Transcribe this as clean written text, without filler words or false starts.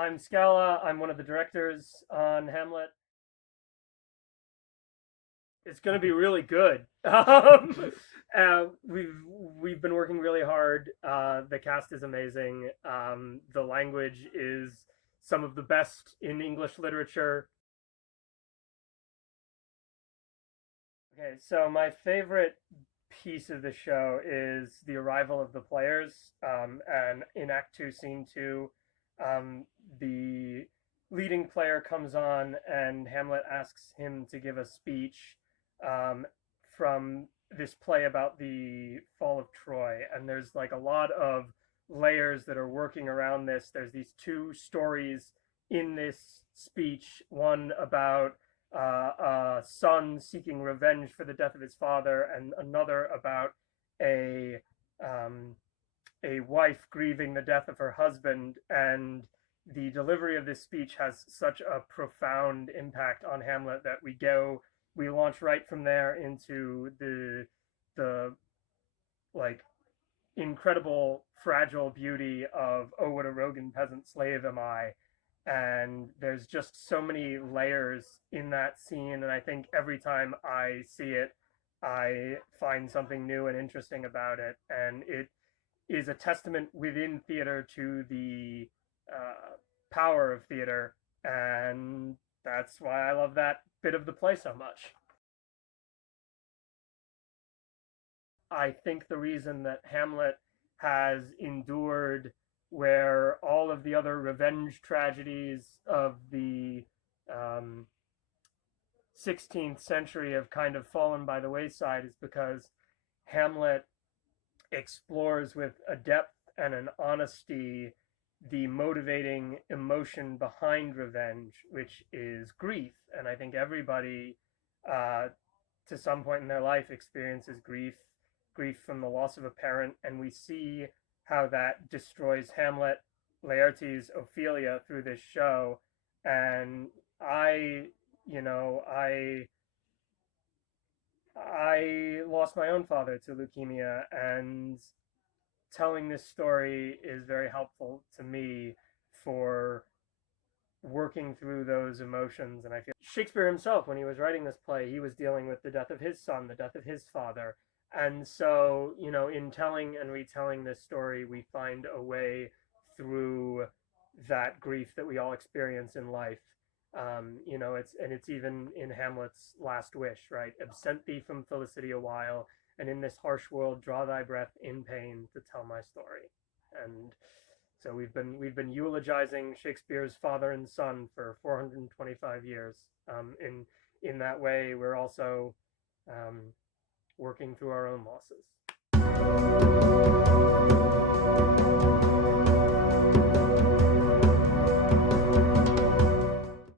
I'm Scala. I'm one of the directors on Hamlet. It's going to be really good. We've been working really hard. The cast is amazing. The language is some of the best in English literature. Okay, so my favorite piece of the show is the arrival of the players. And in Act Two, Scene Two, the leading player comes on, and Hamlet asks him to give a speech um, from this play about the fall of Troy. And there's like a lot of layers that are working around this. There's these two stories in this speech, one about a son seeking revenge for the death of his father, and another about a um, a wife grieving the death of her husband. And the delivery of this speech has such a profound impact on Hamlet that we launch right from there into the like incredible fragile beauty of "Oh, what a rogan peasant slave am I." And there's just so many layers in that scene, and I think every time I see it, I find something new and interesting about it. And it is a testament within theater to the power of theater, and that's why I love that bit of the play so much. I think the reason that Hamlet has endured where all of the other revenge tragedies of the um, 16th century have kind of fallen by the wayside is because Hamlet explores with a depth and an honesty the motivating emotion behind revenge, which is grief. And I think everybody, uh, to some point in their life, experiences grief from the loss of a parent, and we see how that destroys Hamlet, Laertes, Ophelia through this show. And I, you know, I lost my own father to leukemia, and telling this story is very helpful to me for working through those emotions. And I feel Shakespeare himself, when he was writing this play, he was dealing with the death of his son, the death of his father. And so, in telling and retelling this story, we find a way through that grief that we all experience in life. It's even in Hamlet's last wish, right? Absent thee from felicity a while, and in this harsh world draw thy breath in pain to tell my story. And so we've been eulogizing Shakespeare's father and son for 425 years. In that way, we're also working through our own losses.